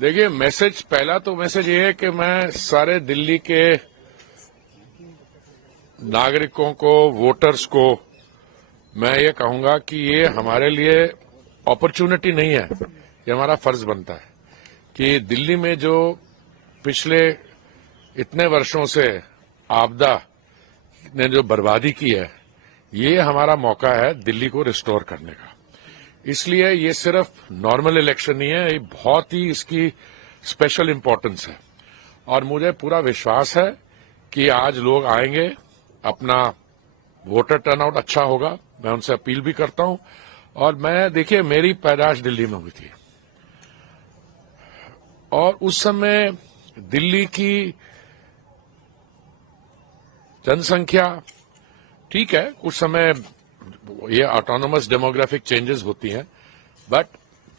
देखिए, पहला तो मैसेज ये है कि मैं सारे दिल्ली के नागरिकों को, वोटर्स को मैं ये कहूंगा कि ये हमारे लिए अपॉर्चुनिटी नहीं है, ये हमारा फर्ज बनता है कि दिल्ली में जो पिछले इतने वर्षों से आपदा ने जो बर्बादी की है, ये हमारा मौका है दिल्ली को रिस्टोर करने का। इसलिए ये सिर्फ नॉर्मल इलेक्शन नहीं है, ये बहुत ही इसकी स्पेशल इंपॉर्टेंस है और मुझे पूरा विश्वास है कि आज लोग आएंगे, अपना वोटर टर्नआउट अच्छा होगा। मैं उनसे अपील भी करता हूं। और मैं, देखिए, मेरी पैदाइश दिल्ली में हुई थी और उस समय दिल्ली की जनसंख्या, ठीक है, कुछ समय ये ऑटोनोमस डेमोग्राफिक चेंजेस होती हैं, बट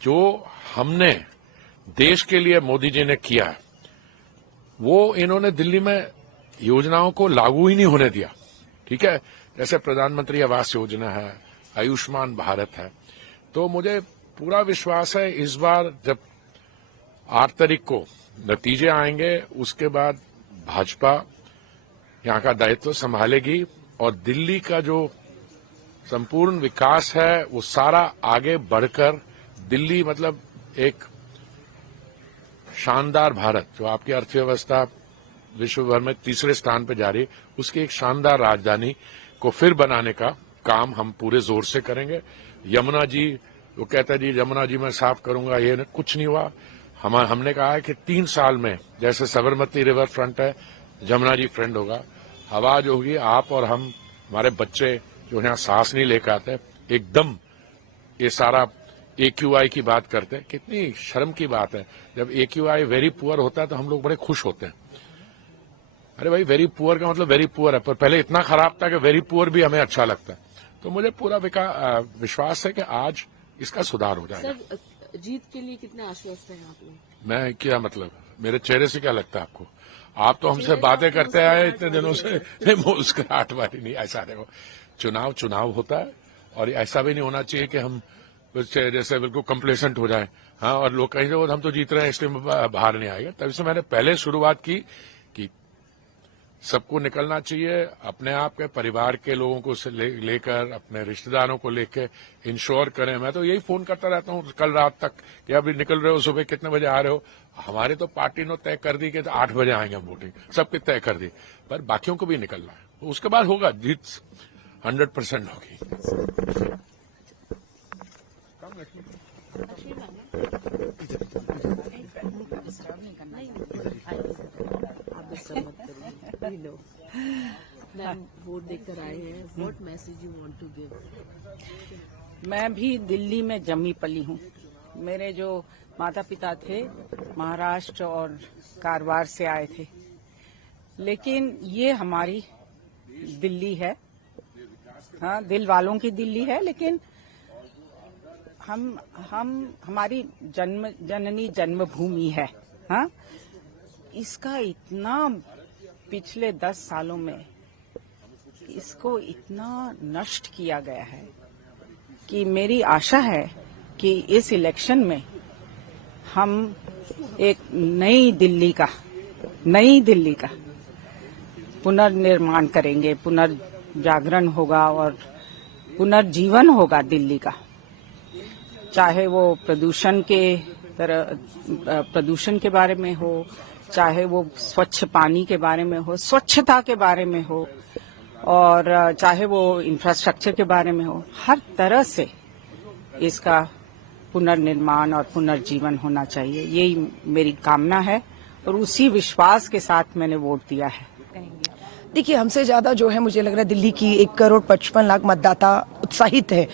जो हमने देश के लिए मोदी जी ने किया है, वो इन्होंने दिल्ली में योजनाओं को लागू ही नहीं होने दिया। ठीक है, जैसे प्रधानमंत्री आवास योजना है, आयुष्मान भारत है। तो मुझे पूरा विश्वास है इस बार जब 8 तारीख को नतीजे आएंगे, उसके बाद भाजपा यहां का दायित्व संभालेगी और दिल्ली का जो संपूर्ण विकास है वो सारा आगे बढ़कर दिल्ली मतलब एक शानदार भारत, जो आपकी अर्थव्यवस्था विश्व भर में तीसरे स्थान पर जा रही है, उसकी एक शानदार राजधानी को फिर बनाने का काम हम पूरे जोर से करेंगे। यमुना जी, वो कहता है जी यमुना जी मैं साफ करूंगा, ये कुछ नहीं हुआ। हमने कहा है कि 3 साल में जैसे साबरमती रिवर फ्रंट है, यमुना जी फ्रंट होगा। हवा जो होगी, आप और हम, हमारे बच्चे जो यहाँ सांस नहीं लेकर आते, एकदम ये सारा AQI की बात करते हैं, कितनी शर्म की बात है। जब AQI वेरी पुअर होता है तो हम लोग बड़े खुश होते हैं। अरे भाई, वेरी पुअर का मतलब वेरी पुअर है, पर पहले इतना खराब था कि वेरी पुअर भी हमें अच्छा लगता है। तो मुझे पूरा विश्वास है कि आज इसका सुधार हो जाएगा। सर, जीत के लिए कितने आश्वस्त हैं आप लोग? मैं क्या मतलब, मेरे चेहरे से क्या लगता है आपको? आप तो हमसे बातें करते आए इतने दिनों से, मुस्कुराहट वाली नहीं। ऐसा देखो, चुनाव होता है और ऐसा भी नहीं होना चाहिए कि हम जैसे बिल्कुल कंप्लेसेंट हो जाए। हाँ, और लोग कहेंगे वो हम तो जीत रहे हैं इसलिए बाहर नहीं आएगा। तभी से मैंने पहले शुरुआत की कि सबको निकलना चाहिए, अपने आप के परिवार के लोगों को लेकर, अपने रिश्तेदारों को लेकर इंश्योर करें। मैं तो यही फोन करता रहता हूँ कल रात तक कि अभी निकल रहे हो, सुबह कितने बजे आ रहे हो। हमारे तो पार्टी ने तय कर दी कि 8 बजे आएंगे हम, वोटिंग सबके तय कर दी, पर बाकियों को भी निकलना है। उसके बाद होगा, जीत 100% होगी। मैम, वोट देकर आए हैं, what message you want to give? मैं भी दिल्ली में जमी पली हूँ। मेरे जो माता पिता थे महाराष्ट्र और कारवार से आए थे, लेकिन ये हमारी दिल्ली है। हाँ, दिल वालों की दिल्ली है, लेकिन हम हमारी जननी जन्मभूमि है। हाँ, इसका इतना पिछले 10 सालों में इसको इतना नष्ट किया गया है कि मेरी आशा है कि इस इलेक्शन में हम एक नई दिल्ली का पुनर्निर्माण करेंगे, पुनर्जागरण होगा और पुनर्जीवन होगा दिल्ली का। चाहे वो प्रदूषण के बारे में हो, चाहे वो स्वच्छ पानी के बारे में हो, स्वच्छता के बारे में हो, और चाहे वो इंफ्रास्ट्रक्चर के बारे में हो, हर तरह से इसका पुनर्निर्माण और पुनर्जीवन होना चाहिए। यही मेरी कामना है और उसी विश्वास के साथ मैंने वोट दिया है। देखिए, हमसे ज्यादा जो है मुझे लग रहा है दिल्ली की 1,55,00,000 मतदाता उत्साहित है।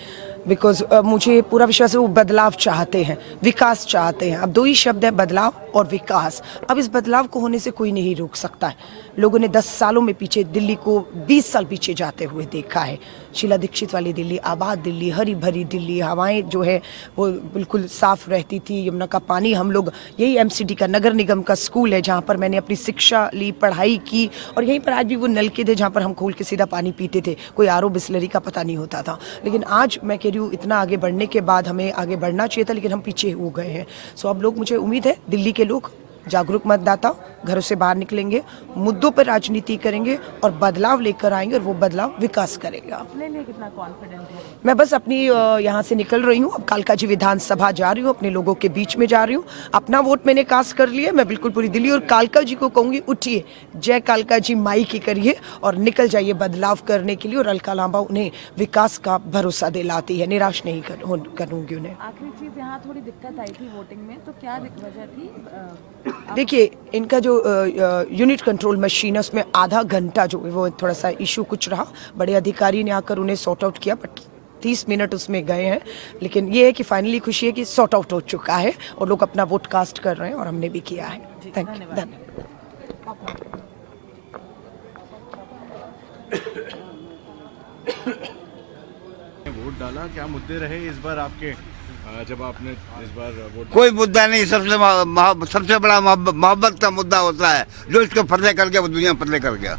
बिकॉज मुझे पूरा विश्वास है वो बदलाव चाहते हैं, विकास चाहते हैं। अब 2 ही शब्द है, बदलाव और विकास। अब इस बदलाव को होने से कोई नहीं रोक सकता है। लोगों ने 10 सालों में पीछे दिल्ली को 20 साल पीछे जाते हुए देखा है। शीला दीक्षित वाली दिल्ली, आबाद दिल्ली, हरी भरी दिल्ली, हवाएं जो है वो बिल्कुल साफ रहती थी, यमुना का पानी, हम लोग, यही MCD का नगर निगम का स्कूल है जहाँ पर मैंने अपनी शिक्षा ली, पढ़ाई की, और यहीं पर आज भी वो नलके थे जहाँ पर हम खोल के सीधा पानी पीते थे। कोई RO बिस्लरी का पता नहीं होता था। लेकिन आज मैं कह रही हूँ इतना आगे बढ़ने के बाद हमें आगे बढ़ना चाहिए था, लेकिन हम पीछे हो गए हैं। सो अब लोग, मुझे उम्मीद है दिल्ली के लोग जागरूक मतदाता घरों से बाहर निकलेंगे, मुद्दों पर राजनीति करेंगे और बदलाव लेकर आएंगे, और वो बदलाव विकास करेगा। अपने लिए कितना कॉन्फिडेंट है? मैं बस अपनी यहाँ से निकल रही हूँ, अब कालकाजी विधानसभा जा रही हूँ, अपने लोगों के बीच में जा रही हूँ। अपना वोट मैंने कास्ट कर लिया, मैं बिल्कुल पूरी दिल्ली और कालका जी को कहूँगी, उठिए, जय कालका जी माई की करिए और निकल जाइए बदलाव करने के लिए। और अलका लांबा उन्हें विकास का भरोसा दिलाती है, निराश नहीं करूँगी उन्हें। आखिरी चीज, यहाँ थोड़ी दिक्कत आई थी वोटिंग में, तो क्या वजह थी? देखिए, इनका जो यूनिट कंट्रोल मशीन है उसमें आधा घंटा जो है वो थोड़ा सा इशू कुछ रहा, बड़े अधिकारी ने आकर उन्हें सॉर्ट आउट किया, बट 30 मिनट उसमें गए हैं। लेकिन ये है कि फाइनली खुशी है कि सॉर्ट आउट हो चुका है और लोग अपना वोट कास्ट कर रहे हैं, और हमने भी किया है। थैंक यू, धन्यवाद। वोट डाला, क्या मुद्दे रहे इस बार आपके जब आपने इस बार वोट डाला? कोई मुद्दा नहीं। सबसे बड़ा मोहब्बत का मुद्दा होता है, जो इसको फतेह कर गया वो दुनिया फतेह कर गया।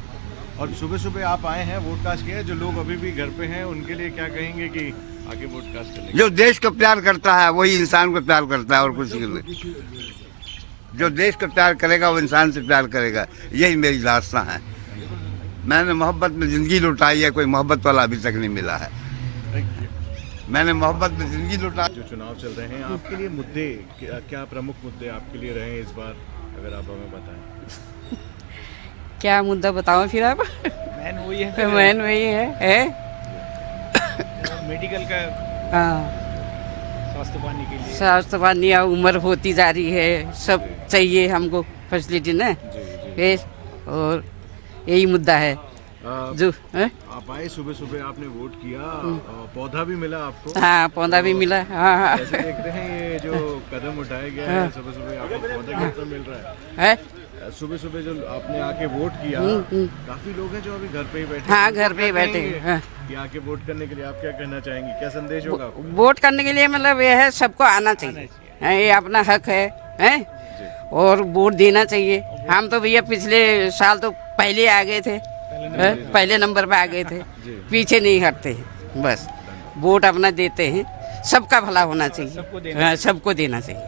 और सुबह सुबह आप आए हैं, वोट कास्ट किया है। जो लोग अभी भी घर पे हैं उनके लिए क्या कहेंगे कि आगे वोट कास्ट करेंगे? जो देश को प्यार करता है वही इंसान को प्यार करता है, और कुछ नहीं। जो देश को प्यार करेगा वो इंसान से प्यार करेगा, यही मेरी दास्तां है। मैंने मोहब्बत में जिंदगी लुटाई है, कोई मोहब्बत वाला अभी तक नहीं मिला है। मैंने मोहब्बत में जिंदगी लुटा। जो चुनाव चल रहे हैं, आपके लिए मुद्दे क्या प्रमुख मुद्दे आपके लिए रहे इस बार, अगर आप हमें बताएं? क्या मुद्दा बताओ फिर आप? मैन वही है, मैन वही है? मेडिकल का, हाँ, स्वास्थ्य पानी के लिए। स्वास्थ्य पानी, उम्र होती जा रही है, सब चाहिए हमको फैसिलिटी ना, फिर और यही मुद्दा है जो है? आप आए सुबह सुबह, आपने वोट किया, पौधा भी मिला आपको? हाँ, पौधा भी मिला। हाँ, कैसे देखते हैं ये जो कदम उठाया गया है, सुबह सुबह आपको पौधा कितना मिल रहा है? है? सुबह सुबह जो आपने आके वोट किया, काफी लोग हैं जो अभी घर पे ही बैठे। हाँ, घर पे ही बैठे हैं। हाँ। कि आके वोट करने के लिए आप क्या कहना चाहेंगे, क्या संदेश होगा आपको? वोट करने के लिए मतलब ये है, सबको आना चाहिए, ये अपना हक है और वोट देना चाहिए। हम तो भैया पिछले साल तो पहले आ गए थे, पहले नंबर पे आ गए थे, पीछे नहीं हटते हैं। बस वोट अपना देते हैं, सबका भला होना चाहिए, सबको देना चाहिए।